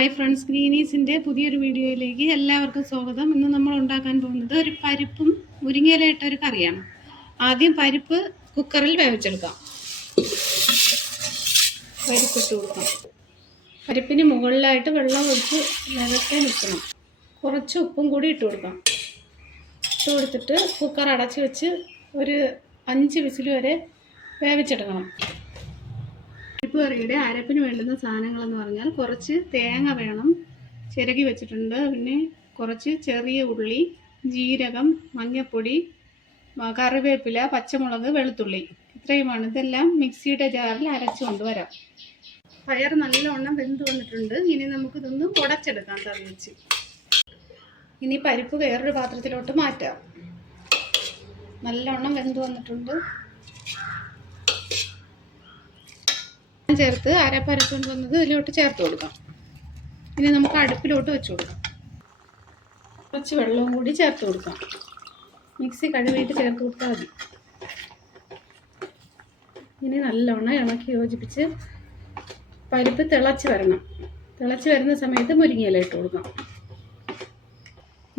Hi friends, ഗ്രീനീസിൻ്റെ പുതിയൊരു വീഡിയോയിലേക്ക് എല്ലാവർക്കും സ്വാഗതം. ഇന്ന് നമ്മൾ ഉണ്ടാക്കാൻ പോകുന്നത് ഒരു പരിപ്പും മുരിങ്ങയില ഒരു കറിയാണ്. ആദ്യം പരിപ്പ് കുക്കറിൽ വേവിച്ചെടുക്കാം. പരിപ്പിട്ട് കൊടുക്കാം. പരിപ്പിന് മുകളിലായിട്ട് വെള്ളം ഒഴിച്ച് നിറയ്ക്കാൻ വെക്കണം. കുറച്ച് ഉപ്പും കൂടി ഇട്ട് കൊടുക്കാം. ഇട്ട് കൊടുത്തിട്ട് കുക്കർ അടച്ച് വെച്ച് ഒരു 5 വിസിൽ വരെ വേവിച്ചെടുക്കണം. പരിപ്പ് കറിയുടെ അരപ്പിന് വേണ്ടുന്ന സാധനങ്ങളെന്ന് പറഞ്ഞാൽ കുറച്ച് തേങ്ങ വേണം, ചിരകി വെച്ചിട്ടുണ്ട്. പിന്നെ കുറച്ച് ചെറിയ ഉള്ളി, ജീരകം, മഞ്ഞൾപ്പൊടി, കറിവേപ്പില, പച്ചമുളക്, വെളുത്തുള്ളി, ഇത്രയുമാണ്. ഇതെല്ലാം മിക്സിയുടെ ജാറിൽ അരച്ച് കൊണ്ടുവരാം. പയർ നല്ലവണ്ണം വെന്ത് വന്നിട്ടുണ്ട്. ഇനി നമുക്കിതൊന്ന് ഉടച്ചെടുക്കാം തവി വെച്ച്. ഇനി പരിപ്പ് വേറൊരു പാത്രത്തിലോട്ട് മാറ്റാം. നല്ലവണ്ണം വെന്ത് വന്നിട്ടുണ്ട്. ചേർത്ത് അരപ്പരച്ചുകൊണ്ട് വന്നത് ഇതിലോട്ട് ചേർത്ത് കൊടുക്കാം. ഇനി നമുക്ക് അടുപ്പിലോട്ട് വെച്ച് കൊടുക്കാം. കുറച്ച് വെള്ളവും കൂടി ചേർത്ത് കൊടുക്കാം. മിക്സി കഴുകിയിട്ട് ചേർത്ത് കൊടുത്താൽ മതി. ഇനി നല്ലോണം ഇളക്കി യോജിപ്പിച്ച് പരിപ്പ് തിളച്ച് വരണം. തിളച്ച് വരുന്ന സമയത്ത് മുരിങ്ങയില ഇട്ട് കൊടുക്കാം.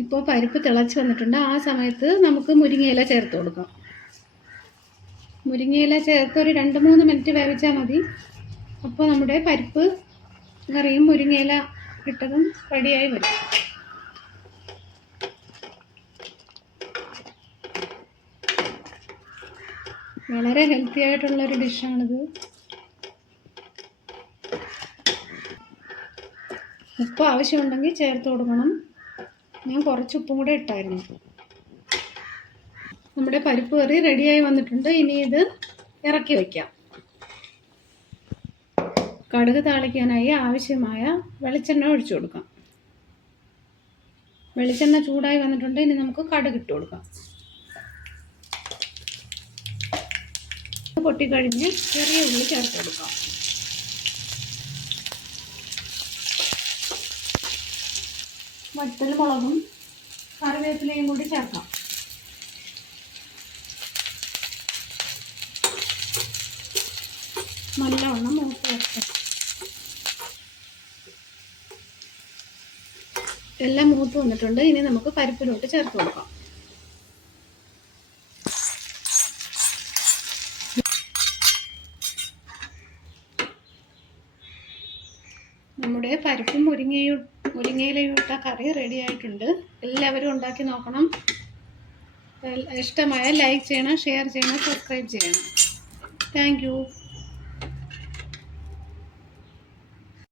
ഇപ്പോൾ പരിപ്പ് തിളച്ച് വന്നിട്ടുണ്ട്. ആ സമയത്ത് നമുക്ക് മുരിങ്ങയില ചേർത്ത് കൊടുക്കാം. മുരിങ്ങയില ചേർത്ത് ഒരു 2-3 മിനിറ്റ് വേവിച്ചാൽ മതി. അപ്പോൾ നമ്മുടെ പരിപ്പ് കറിയും മുരിങ്ങയില ഇട്ടതും റെഡിയായി വരും. വളരെ ഹെൽത്തി ആയിട്ടുള്ളൊരു ഡിഷാണിത്. ഉപ്പ് ആവശ്യമുണ്ടെങ്കിൽ ചേർത്ത് കൊടുക്കണം. ഞാൻ കുറച്ച് ഉപ്പും കൂടെ ഇട്ടായിരുന്നു. നമ്മുടെ പരിപ്പ് കറി റെഡിയായി വന്നിട്ടുണ്ട്. ഇനി ഇത് ഇറക്കി വയ്ക്കാം. കടുക് താളിക്കാനായി ആവശ്യമായ വെളിച്ചെണ്ണ ഒഴിച്ചു കൊടുക്കാം. വെളിച്ചെണ്ണ ചൂടായി വന്നിട്ടുണ്ട്. ഇനി നമുക്ക് കടുക് ഇട്ട് കൊടുക്കാം. പൊട്ടിക്കഴിഞ്ഞ് ചെറിയ ഉള്ളി ചേർത്ത് കൊടുക്കാം. വറ്റൽ മുളകും കറിവേപ്പിലയും കൂടി ചേർക്കാം. നല്ലവണ്ണം മൂത്ത് വെക്കാം. എല്ലാം മൂത്ത് വന്നിട്ടുണ്ട്. ഇനി നമുക്ക് പരിപ്പിലോട്ട് ചേർത്ത് കൊടുക്കാം. നമ്മുടെ പരിപ്പും മുരിങ്ങയിലയിട്ട കറി റെഡി ആയിട്ടുണ്ട്. എല്ലാവരും ഉണ്ടാക്കി നോക്കണം. ഇഷ്ടമായ ലൈക്ക് ചെയ്യണം, ഷെയർ ചെയ്യണം, സബ്സ്ക്രൈബ് ചെയ്യണം. Thank you.